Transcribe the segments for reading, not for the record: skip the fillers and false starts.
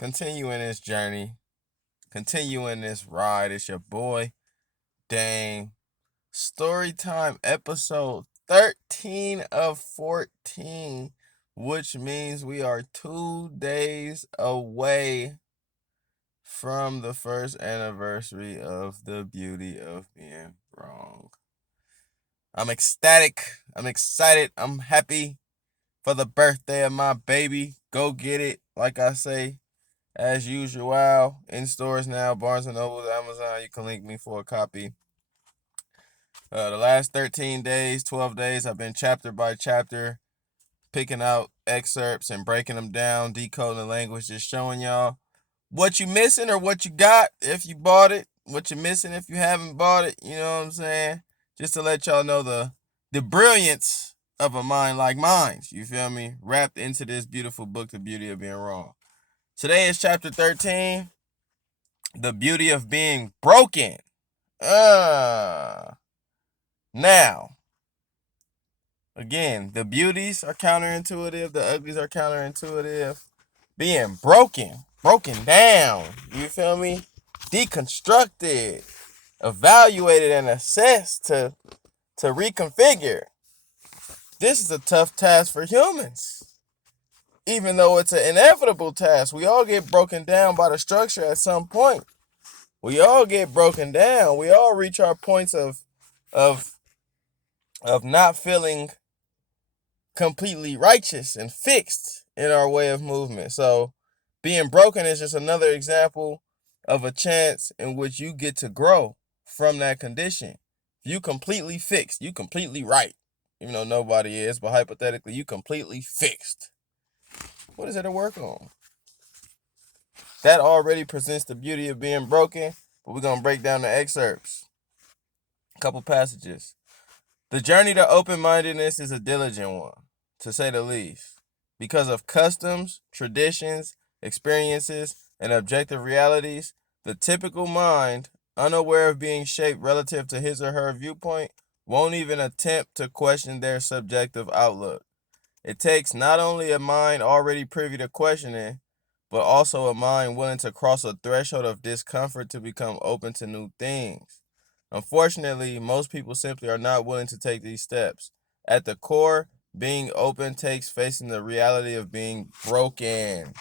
continuing this journey, continuing this ride. It's your boy, Dame. Story time episode 13 of 14, which means we are 2 days away from the first anniversary of the beauty of being wrong. I'm ecstatic. I'm excited. I'm happy for the birthday of my baby. Go get it. Like I say, as usual, in stores now, Barnes & Noble, Amazon. You can link me for a copy. The last 13 days, 12 days, I've been chapter by chapter, picking out excerpts and breaking them down, decoding the language, just showing y'all what you missing or what you got if you bought it, what you're missing if you haven't bought it, you know what I'm saying? Just to let y'all know the brilliance of a mind like mine, you feel me? Wrapped into this beautiful book, The Beauty of Being Wrong. Today is chapter 13, The Beauty of Being Broken. Now, again, the beauties are counterintuitive, the uglies are counterintuitive. Being broken down, you feel me? Deconstructed, evaluated, and assessed to reconfigure. This is a tough task for humans. Even though it's an inevitable task, we all get broken down by the structure at some point. We all get broken down. We all reach our points of not feeling completely righteous and fixed in our way of movement. So being broken is just another example of a chance in which you get to grow from that condition. You completely fixed, you completely right. Even though nobody is, but hypothetically, you completely fixed. What is there to work on? That already presents the beauty of being broken, but we're going to break down the excerpts. A couple passages. The journey to open-mindedness is a diligent one, to say the least, because of customs, traditions, experiences, and objective realities. The typical mind, unaware of being shaped relative to his or her viewpoint, won't even attempt to question their subjective outlook. It takes not only a mind already privy to questioning, but also a mind willing to cross a threshold of discomfort to become open to new things. Unfortunately, most people simply are not willing to take these steps. At the core, being open takes facing the reality of being broken.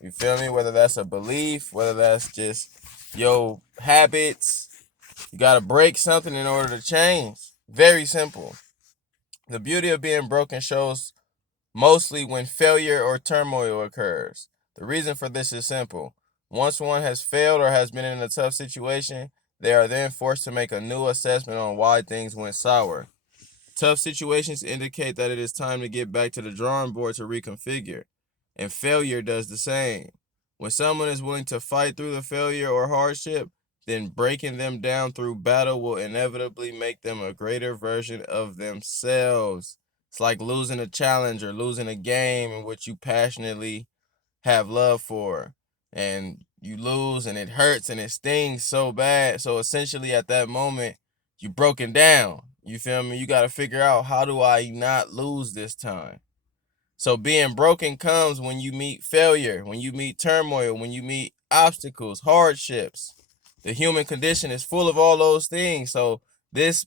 You feel me? Whether that's a belief, whether that's just your habits, you got to break something in order to change. Very simple. The beauty of being broken shows mostly when failure or turmoil occurs. The reason for this is simple. Once one has failed or has been in a tough situation, they are then forced to make a new assessment on why things went sour. Tough situations indicate that it is time to get back to the drawing board to reconfigure, and failure does the same. When someone is willing to fight through the failure or hardship, then breaking them down through battle will inevitably make them a greater version of themselves. It's like losing a challenge or losing a game in which you passionately have love for, and you lose and it hurts and it stings so bad. So essentially at that moment, you broken down. You feel me? You got to figure out, how do I not lose this time? So being broken comes when you meet failure, when you meet turmoil, when you meet obstacles, hardships. The human condition is full of all those things. So this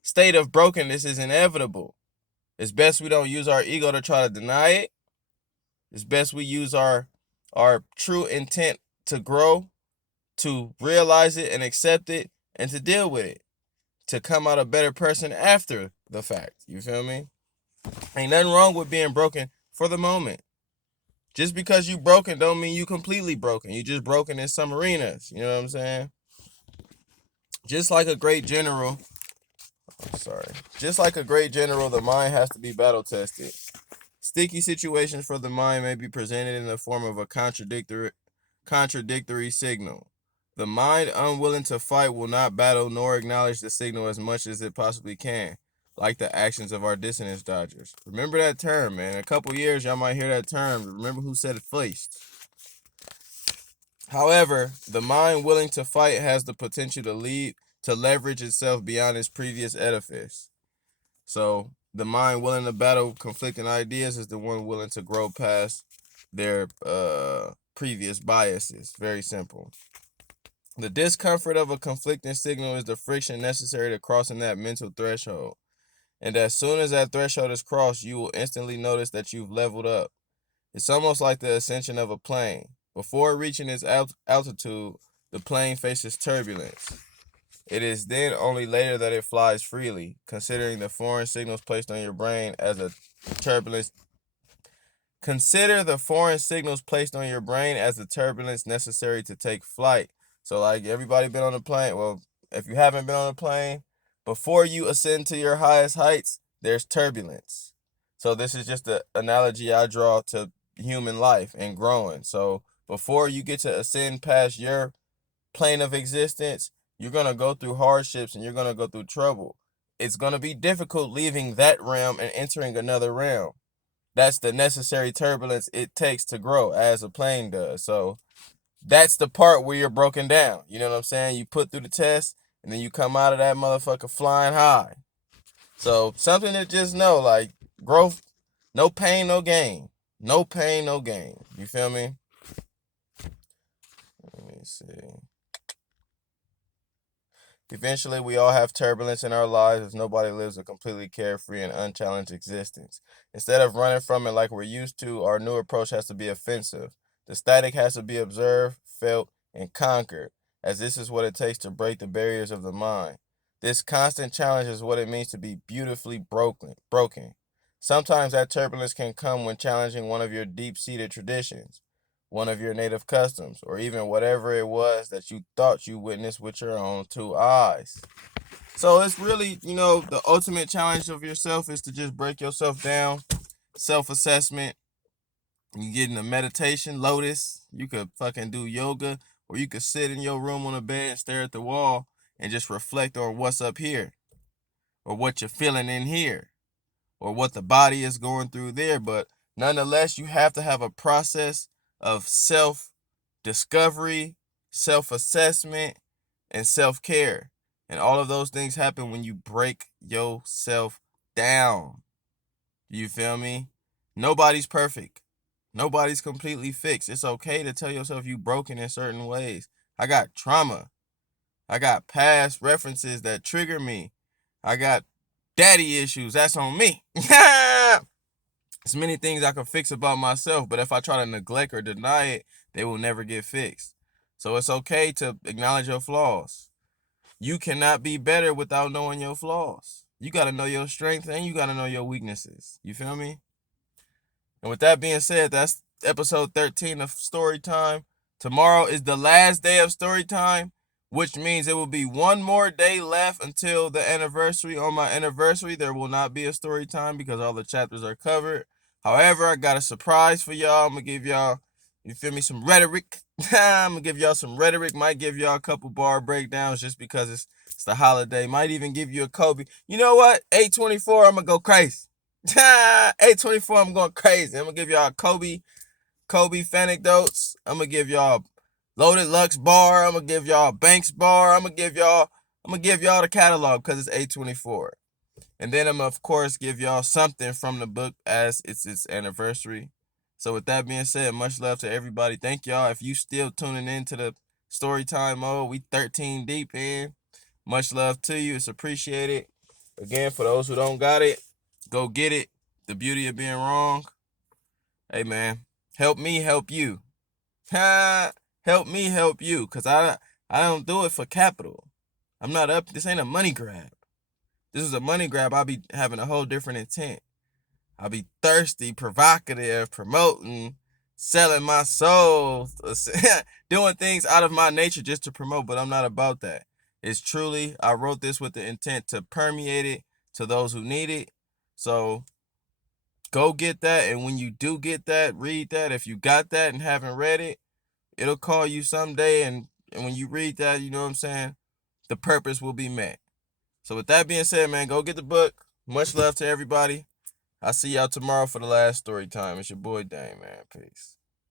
state of brokenness is inevitable. It's best we don't use our ego to try to deny it. It's best we use our true intent to grow, to realize it and accept it, and to deal with it, to come out a better person after the fact. You feel me? Ain't nothing wrong with being broken for the moment. Just because you broken don't mean you completely broken. You just broken in some arenas. You know what I'm saying? Just like a great general, just like a great general, the mind has to be battle tested. Sticky situations for the mind may be presented in the form of a contradictory signal. The mind, unwilling to fight, will not battle nor acknowledge the signal as much as it possibly can, like the actions of our dissonance dodgers. Remember that term, man. In a couple years, y'all might hear that term. Remember who said it first. However, the mind willing to fight has the potential to leverage itself beyond its previous edifice. So the mind willing to battle conflicting ideas is the one willing to grow past their previous biases. Very simple. The discomfort of a conflicting signal is the friction necessary to crossing that mental threshold. And as soon as that threshold is crossed, you will instantly notice that you've leveled up. It's almost like the ascension of a plane. Before reaching its altitude, the plane faces turbulence. It is then only later that it flies freely, considering the foreign signals placed on your brain as a turbulence. Consider the foreign signals placed on your brain as the turbulence necessary to take flight. So, like, everybody been on a plane? Well, if you haven't been on a plane, before you ascend to your highest heights, there's turbulence. So this is just the analogy I draw to human life and growing. So before you get to ascend past your plane of existence, you're going to go through hardships and you're going to go through trouble. It's going to be difficult leaving that realm and entering another realm. That's the necessary turbulence it takes to grow as a plane does. So that's the part where you're broken down. You know what I'm saying? You put through the test and then you come out of that motherfucker flying high. So something to just know, like, growth, no pain, no gain. No pain, no gain. You feel me? Let me see. Eventually, we all have turbulence in our lives as nobody lives a completely carefree and unchallenged existence. Instead of running from it like we're used to, our new approach has to be offensive. The static has to be observed, felt, and conquered, as this is what it takes to break the barriers of the mind. This constant challenge is what it means to be beautifully broken. Sometimes that turbulence can come when challenging one of your deep-seated traditions, one of your native customs, or even whatever it was that you thought you witnessed with your own two eyes. So it's really, the ultimate challenge of yourself is to just break yourself down, self-assessment. You get in a meditation, lotus. You could fucking do yoga, or you could sit in your room on a bed and stare at the wall and just reflect on what's up here, or what you're feeling in here, or what the body is going through there. But nonetheless, you have to have a process of self-discovery, self-assessment, and self-care. And all of those things happen when you break yourself down. You feel me? Nobody's perfect. Nobody's completely fixed. It's okay to tell yourself you broken in certain ways. I got trauma. I got past references that trigger me. I got daddy issues. That's on me. There's many things I can fix about myself, but if I try to neglect or deny it, they will never get fixed. So it's okay to acknowledge your flaws. You cannot be better without knowing your flaws. You got to know your strengths and you got to know your weaknesses. You feel me? And with that being said, that's episode 13 of Story Time. Tomorrow is the last day of Story Time, which means it will be one more day left until the anniversary. On my anniversary, there will not be a story time because all the chapters are covered. However, I got a surprise for y'all. I'm going to give y'all, you feel me, some rhetoric. I'm going to give y'all some rhetoric. Might give y'all a couple bar breakdowns just because it's the holiday. Might even give you a Kobe. You know what? 824, I'm going to go crazy. 824, I'm going crazy. I'm going to give y'all Kobe anecdotes. I'm going to give y'all Loaded Lux bar. I'm going to give y'all Banks bar. I'm going to give y'all the catalog because it's 824. And then I'm, of course, give y'all something from the book as it's its anniversary. So with that being said, much love to everybody. Thank y'all. If you still tuning in to the story time mode, we 13 deep in. Much love to you. It's appreciated. Again, for those who don't got it, go get it. The beauty of being wrong. Hey, man, help me help you. Help me help you, because I don't do it for capital. I'm not up. This ain't a money grab. This is a money grab. I'll be having a whole different intent. I'll be thirsty, provocative, promoting, selling my soul, doing things out of my nature just to promote, but I'm not about that. It's truly, I wrote this with the intent to permeate it to those who need it. So go get that, and when you do get that, read that. If you got that and haven't read it, it'll call you someday, and when you read that, you know what I'm saying, the purpose will be met. So with that being said, man, go get the book. Much love to everybody. I'll see y'all tomorrow for the last story time. It's your boy Dame, man. Peace.